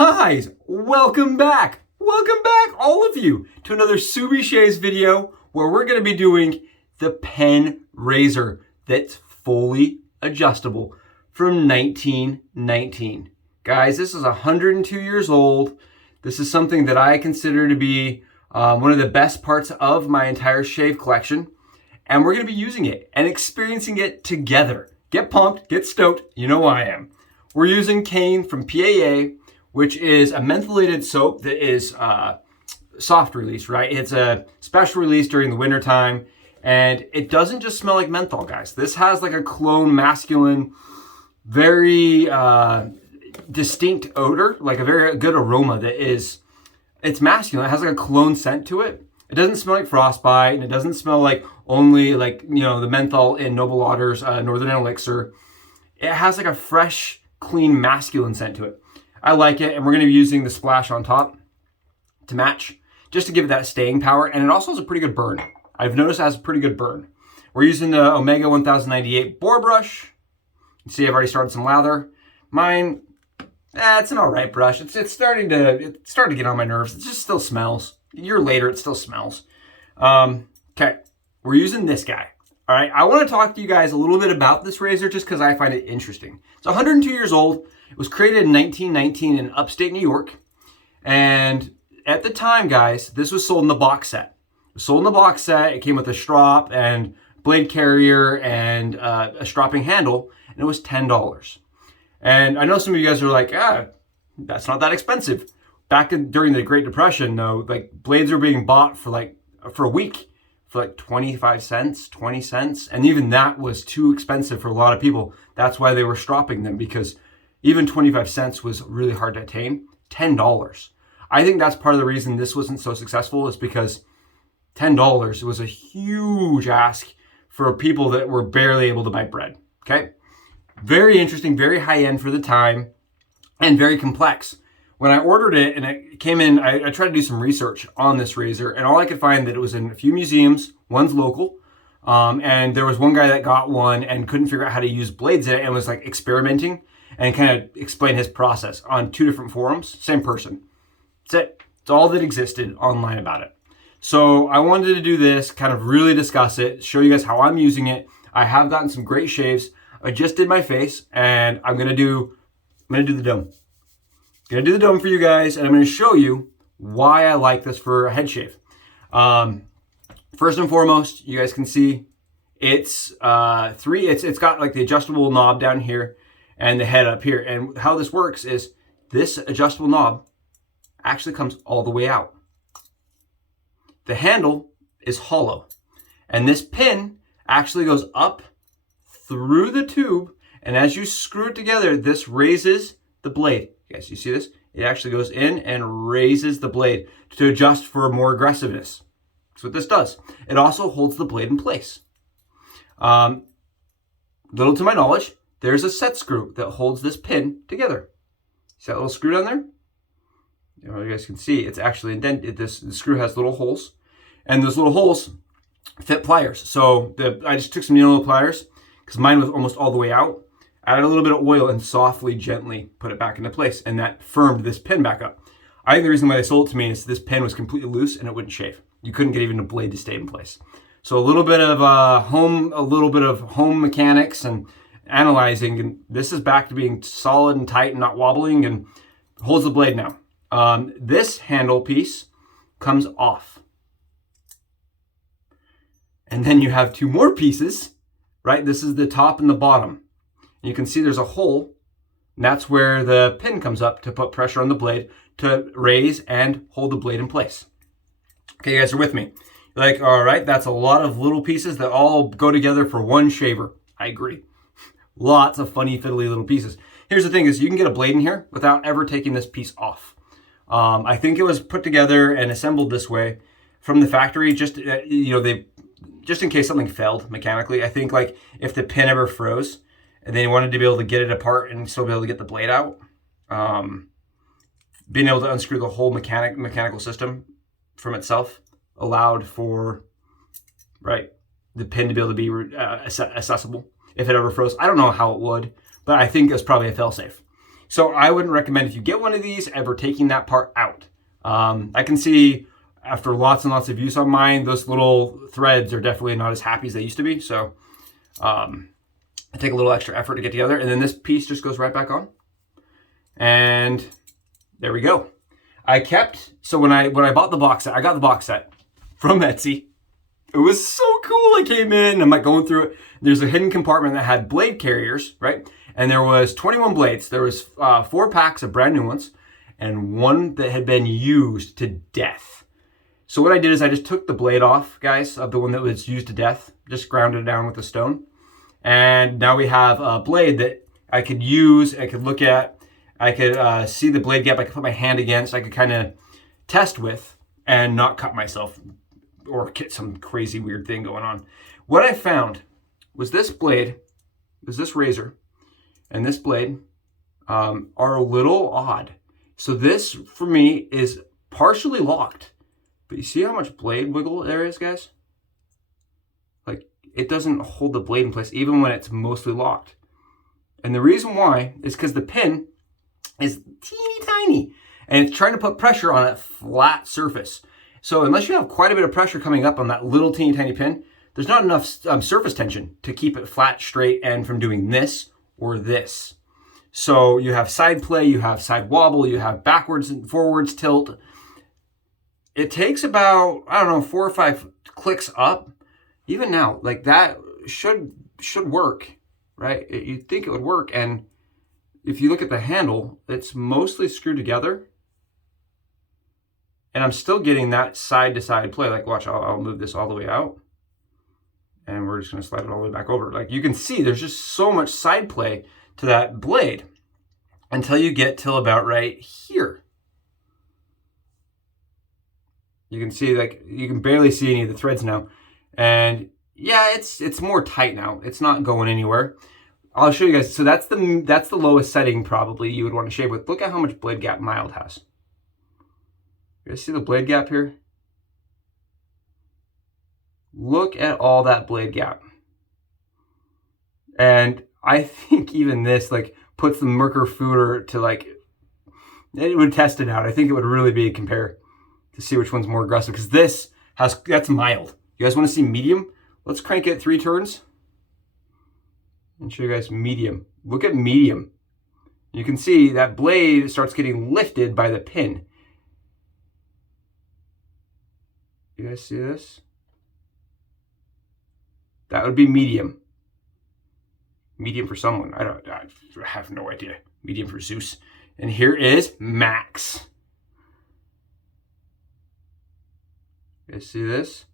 Guys, welcome back. Welcome back, all of you, to another Sotd Shaves video where we're going to be doing the Penn razor that's fully adjustable from 1919. Guys, this is 102 years old. This is something that I consider to be one of the best parts of my entire shave collection. And we're going to be using it and experiencing it together. Get pumped, get stoked, you know I am. We're using Cane from PAA, which is a mentholated soap that is soft release, right? It's a special release during the winter time, and it doesn't just smell like menthol, guys. This has like a cologne, masculine, very distinct odor, like a very good aroma that is, it's masculine. It has like a cologne scent to it. It doesn't smell like frostbite, and it doesn't smell like only like, you know, the menthol in Noble Waters, Northern Elixir. It has like a fresh, clean, masculine scent to it. I like it, and we're going to be using the splash on top to match, just to give it that staying power, and it also has a pretty good burn. I've noticed it has a pretty good burn. We're using the Omega 1098 Boar brush. You see I've already started some lather. Mine, it's an alright brush. It's starting to get on my nerves. It just still smells. A year later, it still smells. Okay, we're using this guy. All right, I want to talk to you guys a little bit about this razor just because I find it interesting. It's 102 years old. It was created in 1919 in upstate New York. And at the time, guys, this was sold in the box set. It was sold in the box set. It came with a strop and blade carrier and a stropping handle, and it was $10. And I know some of you guys are like, that's not that expensive. During the Great Depression, though, like blades were being bought for a week for like 25 cents, 20 cents. And even that was too expensive for a lot of people. That's why they were stropping them, because even 25 cents was really hard to attain. $10. I think that's part of the reason this wasn't so successful, is because $10 was a huge ask for people that were barely able to buy bread. Okay? Very interesting, very high end for the time, and very complex. When I ordered it and it came in, I tried to do some research on this razor, and all I could find that it was in a few museums, one's local, and there was one guy that got one and couldn't figure out how to use blades in it and was like experimenting and kind of explain his process on 2 different forums, same person. That's it. It's all that existed online about it. So I wanted to do this, kind of really discuss it, show you guys how I'm using it. I have gotten some great shaves. I just did my face, and I'm gonna do the dome. Gonna do the dome for you guys, and I'm gonna show you why I like this for a head shave. First and foremost, you guys can see it's it's got like the adjustable knob down here and the head up here. And how this works is this adjustable knob actually comes all the way out. The handle is hollow, and this pin actually goes up through the tube, and as you screw it together, this raises the blade. Guys, you see this? It actually goes in and raises the blade to adjust for more aggressiveness. That's what this does. It also holds the blade in place. Little to my knowledge, there's a set screw that holds this pin together. See that little screw down there? You guys can see it's actually indented. The screw has little holes, and those little holes fit pliers. So I just took some needle pliers because mine was almost all the way out. Added a little bit of oil and softly, gently put it back into place, and that firmed this pin back up. I think the reason why they sold it to me is this pin was completely loose and it wouldn't shave. You couldn't get even a blade to stay in place. So a little bit of home mechanics and analyzing, and this is back to being solid and tight and not wobbling and holds the blade now. This handle piece comes off. And then you have 2 more pieces, right? This is the top and the bottom. And you can see there's a hole, and that's where the pin comes up to put pressure on the blade to raise and hold the blade in place. Okay, you guys are with me. You're like, all right, that's a lot of little pieces that all go together for one shaver. I agree. Lots of funny, fiddly little pieces. Here's the thing is you can get a blade in here without ever taking this piece off. I think it was put together and assembled this way from the factory, just, just in case something failed mechanically. I think like if the pin ever froze, and they wanted to be able to get it apart and still be able to get the blade out. Being able to unscrew the whole mechanical system from itself allowed for, right, the pin to be able to be accessible if it ever froze. I don't know how it would, but I think it's probably a fail-safe. So I wouldn't recommend, if you get one of these, ever taking that part out. I can see after lots and lots of use on mine, those little threads are definitely not as happy as they used to be. So I take a little extra effort to get together, and then this piece just goes right back on. And there we go. So when I bought the box set, I got the box set from Etsy. It was so cool. I came in, I'm like going through it. There's a hidden compartment that had blade carriers, right? And there was 21 blades. There was 4 packs of brand new ones and 1 that had been used to death. So what I did is I just took the blade off, guys, of the one that was used to death, just ground it down with a stone. And now we have a blade that I could use, I could look at, I could see the blade gap, I could put my hand against, I could kind of test with and not cut myself or get some crazy weird thing going on. What I found was this razor and this blade are a little odd. So this, for me, is partially locked. But you see how much blade wiggle there is, guys? Like, it doesn't hold the blade in place, even when it's mostly locked. And the reason why is because the pin is teeny tiny. And it's trying to put pressure on a flat surface. So unless you have quite a bit of pressure coming up on that little teeny tiny pin, there's not enough surface tension to keep it flat, straight, and from doing this or this. So you have side play, you have side wobble, you have backwards and forwards tilt. It takes about, I don't know, 4 or 5 clicks up. Even now, like that should work, right? You'd think it would work. And if you look at the handle, it's mostly screwed together. And I'm still getting that side to side play. Like, watch, I'll move this all the way out. And we're just gonna slide it all the way back over. Like, you can see there's just so much side play to that blade until you get till about right here. You can see, like, you can barely see any of the threads now. And yeah, it's more tight now. It's not going anywhere. I'll show you guys. So that's the lowest setting probably you would want to shave with. Look at how much blade gap mild has. You guys see the blade gap here? Look at all that blade gap. And I think even this, like, puts the Merkur Fooder to, like, it would test it out. I think it would really be a compare to see which one's more aggressive, because that's mild. You guys want to see medium? Let's crank it 3 turns and show you guys medium. Look at medium. You can see that blade starts getting lifted by the pin. You guys see this? That would be medium. Medium for someone. I have no idea. Medium for Zeus. And here is max. You guys see this?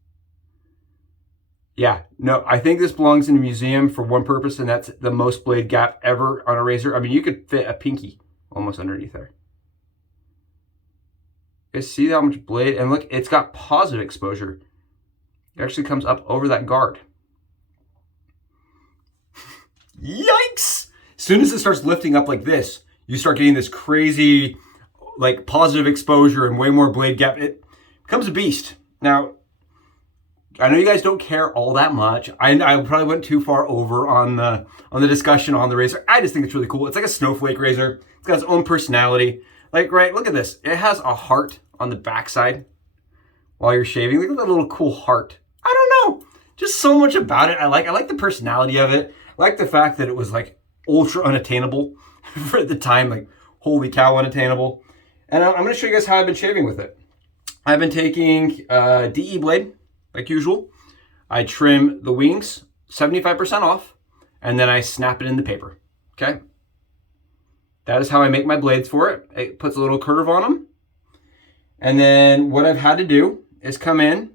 Yeah, no, I think this belongs in a museum for one purpose, and that's the most blade gap ever on a razor. I mean, you could fit a pinky almost underneath there. You guys see how much blade? And look, it's got positive exposure. It actually comes up over that guard. Yikes! As soon as it starts lifting up like this, you start getting this crazy, like, positive exposure and way more blade gap. It becomes a beast. Now, I know you guys don't care all that much. I probably went too far over on the discussion on the razor. I just think it's really cool. It's like a snowflake razor. It's got its own personality. Like, right, look at this. It has a heart on the backside while you're shaving. Look at that little cool heart. I don't know. Just so much about it. I like the personality of it. I like the fact that it was, like, ultra unattainable for the time. Like, holy cow, unattainable. And I'm going to show you guys how I've been shaving with it. I've been taking a DE blade, like usual. I trim the wings 75% off, and then I snap it in the paper, okay? That is how I make my blades for it. It puts a little curve on them. And then what I've had to do is come in,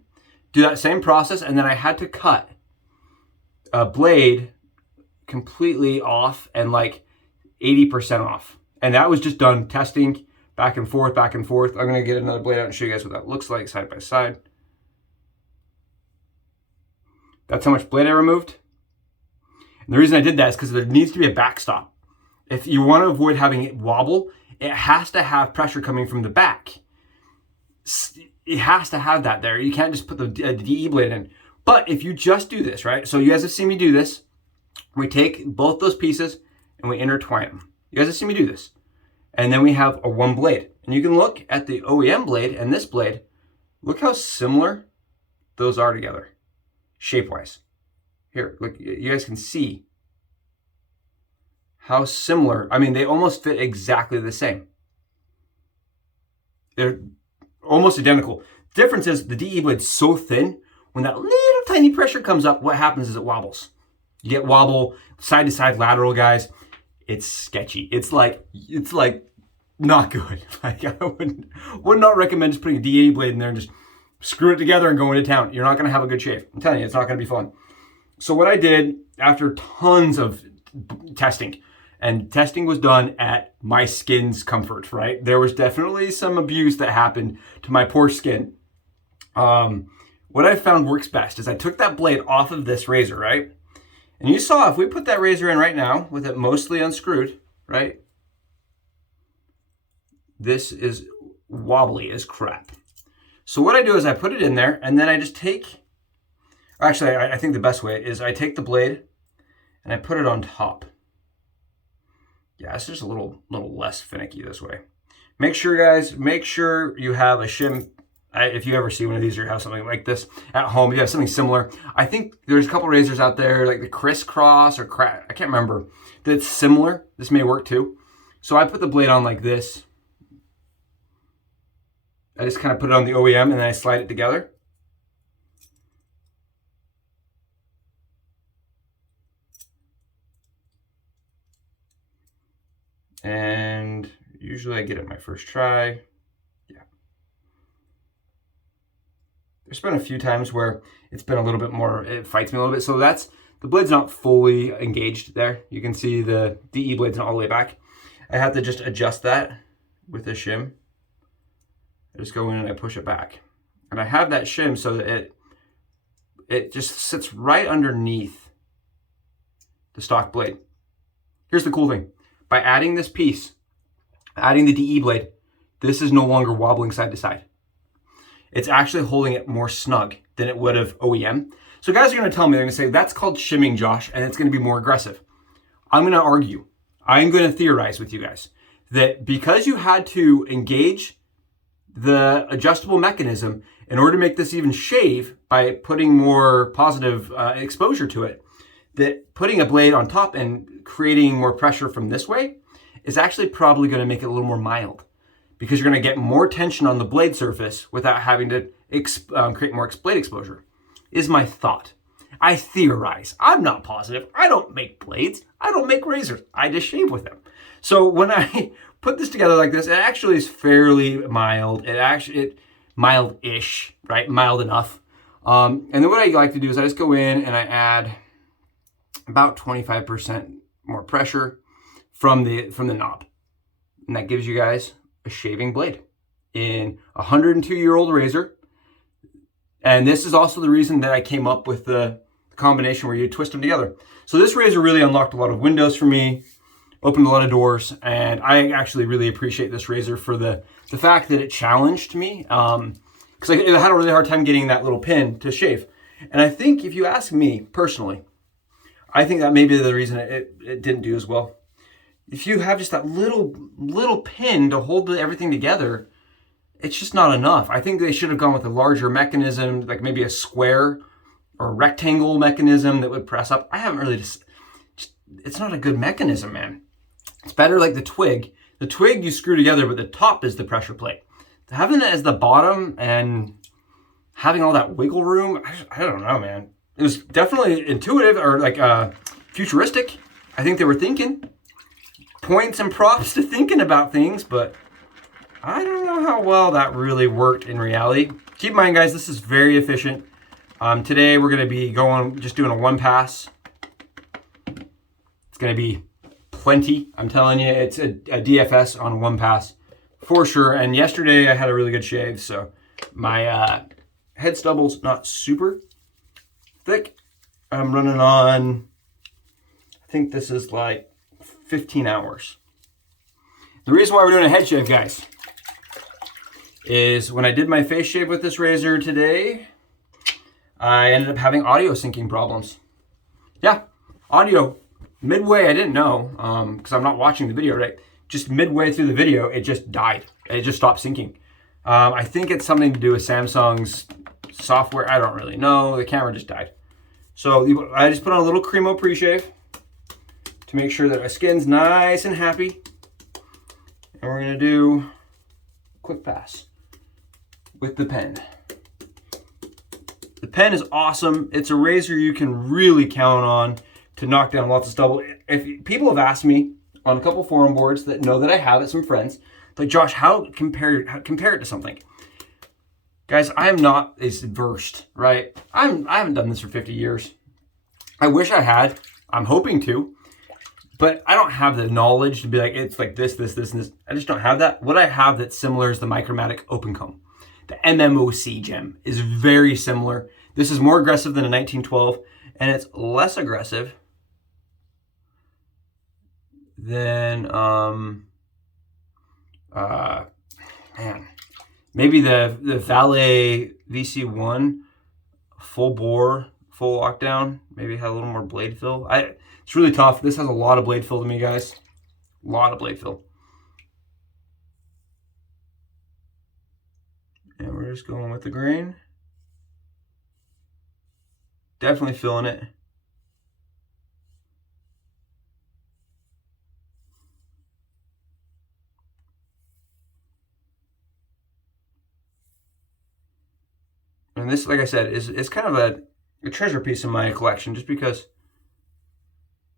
do that same process, and then I had to cut a blade completely off and like 80% off. And that was just done testing back and forth, back and forth. I'm gonna get another blade out and show you guys what that looks like side by side. That's how much blade I removed. And the reason I did that is because there needs to be a backstop. If you want to avoid having it wobble, it has to have pressure coming from the back. It has to have that there. You can't just put the DE blade in. But if you just do this, right? So you guys have seen me do this. We take both those pieces and we intertwine them. You guys have seen me do this. And then we have a one blade. And you can look at the OEM blade and this blade. Look how similar those are together, shape-wise. Here, look, you guys can see how similar. I mean, they almost fit exactly the same. They're almost identical. The difference is the DE blade's so thin, when that little tiny pressure comes up, what happens is it wobbles. You get wobble, side to side lateral, guys. It's sketchy. It's like not good. Like, I would not recommend just putting a DE blade in there and just screw it together and go into town. You're not going to have a good shave. I'm telling you, it's not going to be fun. So what I did after tons of testing, and testing was done at my skin's comfort, right? There was definitely some abuse that happened to my poor skin. What I found works best is I took that blade off of this razor, right? And you saw if we put that razor in right now with it mostly unscrewed, right? This is wobbly as crap. So what I do is I put it in there and then I just take, actually I think the best way is I take the blade and I put it on top. Yeah, it's just a little less finicky this way. Make sure, guys, you have a shim. If you ever see one of these or have something like this at home, you have something similar. I think there's a couple razors out there like the crisscross or I can't remember, that's similar. This may work too. So I put the blade on like this. I just kind of put it on the OEM and then I slide it together. And usually I get it my first try. Yeah. There's been a few times where it's been a little bit more, it fights me a little bit. So that's, the blade's not fully engaged there. You can see the DE blade's not all the way back. I have to just adjust that with a shim. I just go in and I push it back. And I have that shim so that it just sits right underneath the stock blade. Here's the cool thing. By adding this piece, adding the DE blade, this is no longer wobbling side to side. It's actually holding it more snug than it would have OEM. So guys are gonna tell me, they're gonna say, that's called shimming, Josh, and it's gonna be more aggressive. I'm gonna argue, I'm gonna theorize with you guys, that because you had to engage the adjustable mechanism in order to make this even shave by putting more positive exposure to it, that putting a blade on top and creating more pressure from this way is actually probably going to make it a little more mild, because you're going to get more tension on the blade surface without having to create more blade exposure, is my thought. I theorize. I'm not positive. I don't make blades. I don't make razors. I just shave with them. So when I put this together like this, it actually is fairly mild. Mild-ish, right? Mild enough. And then what I like to do is I just go in and I add about 25% more pressure from the knob. And that gives you guys a shaving blade in a 102-year-old razor. And this is also the reason that I came up with the combination where you twist them together. So this razor really unlocked a lot of windows for me, opened a lot of doors, and I actually really appreciate this razor for the fact that it challenged me, because I had a really hard time getting that little pin to shave. And I think if you ask me personally, I think that may be the reason it didn't do as well. If you have just that little pin to hold everything together, it's just not enough. I think they should have gone with a larger mechanism, like maybe a square or rectangle mechanism that would press up. I haven't really it's not a good mechanism, man. It's better like the twig. The twig you screw together, but the top is the pressure plate. Having it as the bottom and having all that wiggle room, I don't know, man. It was definitely intuitive or like futuristic. I think they were thinking. Points and props to thinking about things, but I don't know how well that really worked in reality. Keep in mind, guys, this is very efficient. Today we're going to be just doing a one pass. It's going to be plenty. I'm telling you, it's a DFS on one pass for sure. And yesterday I had a really good shave, so my head stubble's not super thick. I'm running on, I think this is like 15 hours. The reason why we're doing a head shave, guys, is when I did my face shave with this razor today, I ended up having audio syncing problems. Yeah, audio midway, I didn't know, because I'm not watching the video, right? just midway through the video, it just died. It just stopped syncing. I think it's something to do with Samsung's software. I don't really know. The camera just died. So I just put on a little Cremo pre-shave to make sure that my skin's nice and happy. And we're gonna do a quick pass with the pen. The pen is awesome. It's a razor you can really count on to knock down lots of stubble. If people have asked me on a couple forum boards that know that I have it, some friends, like, Josh, how compare it to something? Guys, I am not as versed, right? I haven't done this for 50 years. I wish I had. I'm hoping to, but I don't have the knowledge to be like, it's like this, and this. I just don't have that. What I have that's similar is the Micromatic Open Comb. The MMOC gem is very similar. This is more aggressive than a 1912, and it's less aggressive than, maybe the Valet VC1 full bore, full lockdown. Maybe had a little more blade fill. It's really tough. This has a lot of blade fill to me, guys. A lot of blade fill. And we're just going with the grain. Definitely feeling it. And this, like I said, is kind of a treasure piece in my collection, just because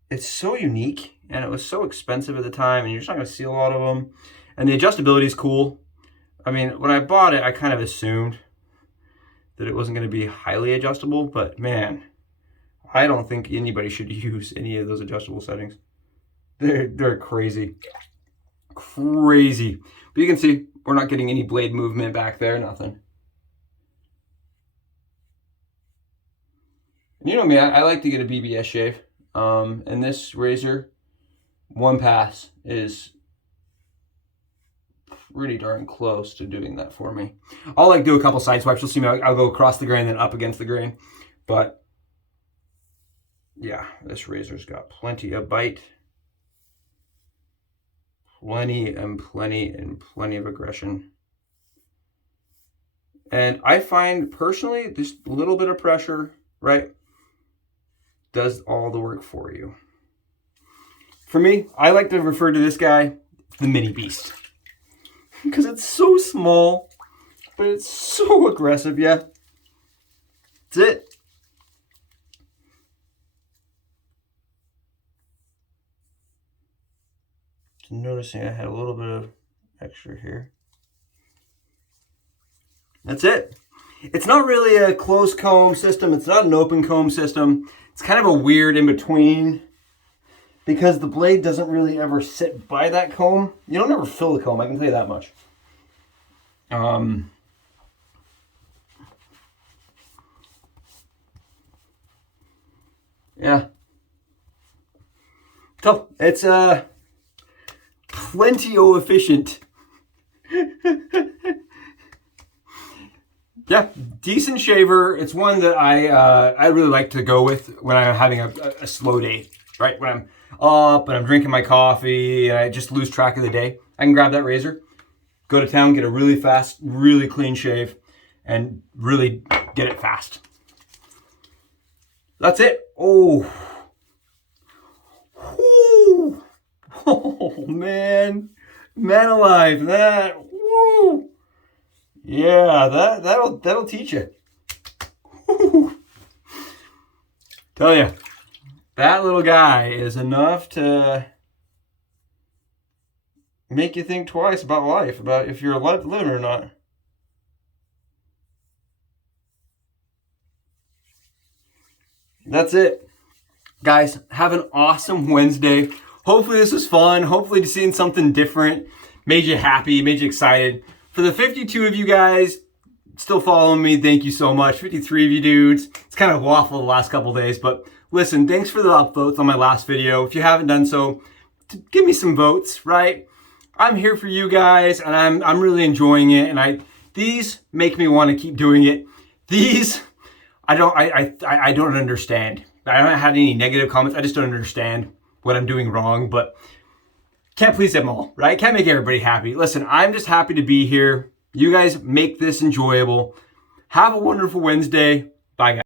it's so unique and it was so expensive at the time, and you're just not going to see a lot of them. And the adjustability is cool. I mean, when I bought it, I kind of assumed that it wasn't going to be highly adjustable, but man, I don't think anybody should use any of those adjustable settings. They're crazy. Crazy. But you can see we're not getting any blade movement back there, nothing. You know me, I like to get a BBS shave. And this razor, one pass is pretty darn close to doing that for me. I'll like do a couple side swipes. You'll see me, I'll go across the grain, then up against the grain. But yeah, this razor's got plenty of bite. Plenty of aggression. And I find personally, just a little bit of pressure, right, does all the work for you. For me, I like to refer to this guy the mini beast, because it's so small, but it's so aggressive. Yeah, that's it. Just noticing I had a little bit of extra here. That's it. It's not really a closed comb system. It's not an open comb system. It's kind of a weird in between, because the blade doesn't really ever sit by that comb. You don't ever fill the comb, I can tell you that much. Yeah. So it's plenty efficient. Yeah, decent shaver. It's one that I really like to go with when I'm having a slow day, right? When I'm up and I'm drinking my coffee and I just lose track of the day. I can grab that razor, go to town, get a really fast, really clean shave, and really get it fast. That's it. Oh. Woo. Oh, man. Man alive. That. Woo. Yeah, that'll teach you. Woo. Tell you, that little guy is enough to make you think twice about life, about if you're alive to live or not. That's it. Guys, have an awesome Wednesday. Hopefully this was fun. Hopefully seeing something different made you happy, made you excited. For the 52 of you guys still following me, thank you so much. 53 of you dudes. It's kind of waffled the last couple days, but listen, thanks for the upvotes on my last video. If you haven't done so, give me some votes, right? I'm here for you guys, and I'm really enjoying it, and these make me want to keep doing it. These I don't understand. I haven't had any negative comments. I just don't understand what I'm doing wrong, but Can't please them all, right? Can't make everybody happy. Listen, I'm just happy to be here. You guys make this enjoyable. Have a wonderful Wednesday. Bye, guys.